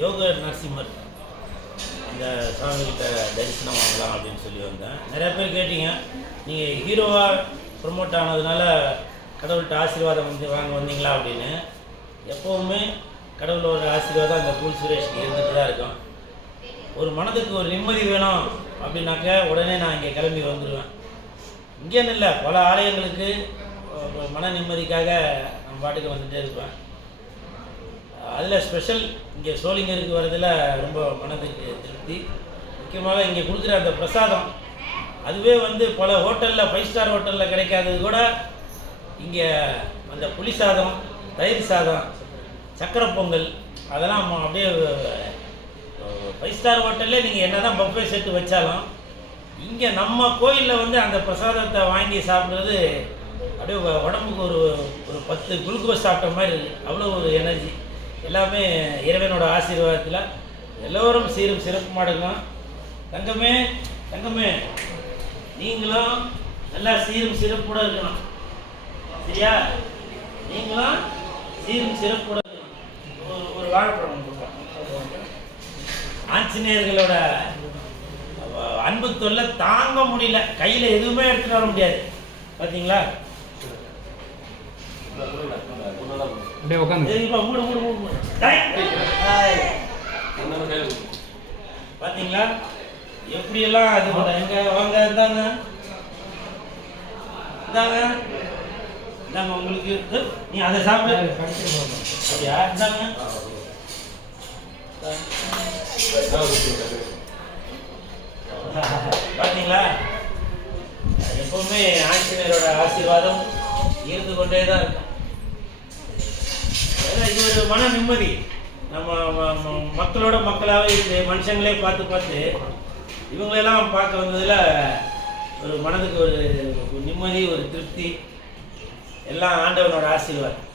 யோக நரசிம்மர் அந்த சாமிகிட்ட தரிசனம் வாங்கலாம் அப்படின்னு சொல்லி வந்தேன். நிறையா பேர் கேட்டீங்க, நீங்கள் ஹீரோவாக ப்ரொமோட் ஆனதுனால கடவுள்கிட்ட ஆசீர்வாதம் வாங்க வந்தீங்களா அப்படின்னு. எப்போவுமே கடவுளோட ஆசீர்வாதம் அந்த கூல் சுரேஷ்க்கு இருந்துட்டு தான் இருக்கும். ஒரு மனதுக்கு ஒரு நிம்மதி வேணும் அப்படின்னாக்க உடனே நான் இங்கே கிளம்பி வந்துடுவேன். இங்கேன்னு இல்லை, பல ஆலயங்களுக்கு மன நிம்மதிக்காக நான் பாட்டுக்கு வந்துகிட்டே இருப்பேன். அதில் ஸ்பெஷல் இங்கே சோளிங்கருக்கு வரதில் ரொம்ப மனதுக்கு திருப்தி. முக்கியமாக இங்கே கொடுக்குற அந்த பிரசாதம், அதுவே பல ஹோட்டலில் 5 ஸ்டார் ஹோட்டலில் கிடைக்காதது கூட இங்கே அந்த புளி சாதம், தயிர் சாதம், சக்கரை பொங்கல், அதெல்லாம் அப்படியே 5 ஸ்டார் ஹோட்டலில் நீங்கள் என்ன தான் பஃபே செட்டு வச்சாலும் இங்கே நம்ம கோயிலில் அந்த பிரசாதத்தை வாங்கி சாப்பிட்றது அப்படியே உடம்புக்கு ஒரு 10 குளுக்கோஸ் சாப்பிட்ட மாதிரி அவ்வளோ ஒரு எனர்ஜி. எல்லாமே இறைவனோட ஆசீர்வாதத்தில் எல்லோரும் சீரும் சிறப்புமாக இருக்கலாம். தங்கமே தங்கமே, நீங்களும் நல்லா சீரும் சிறப்போட இருக்கணும், சரியா? நீங்களும் சீரும் சிறப்போட இருக்கணும். ஒரு வாழைப்பழம் கொடுப்போம். ஆஞ்சநேயர்களோட அன்பு தொல்லை தாங்க முடியல, கையில் எதுவுமே எடுத்துகிட்டு வர முடியாது. பார்த்தீங்களா? பார்த்தீங்களா எப்படியெல்லாம் அது எங்க வாங்க இருந்தாங்க இந்தாங்க இந்தாங்க உங்களுக்கு. நீ அதை சாப்பிட அப்படியா? இந்தாங்க பார்த்தீங்களா? எப்பவுமே ஆஞ்சநேயரோட ஆசீர்வாதம் இருந்து கொண்டே தான் இருக்கும். இது ஒரு மன நிம்மதி. நம்ம மக்களோட மக்களாகவே இருந்து மனுஷங்களே பார்த்து இவங்களெல்லாம் பார்க்க வந்ததில் ஒரு மனதுக்கு ஒரு நிம்மதி, ஒரு திருப்தி, எல்லாம் ஆண்டவனோட ஆசீர்வாதம்.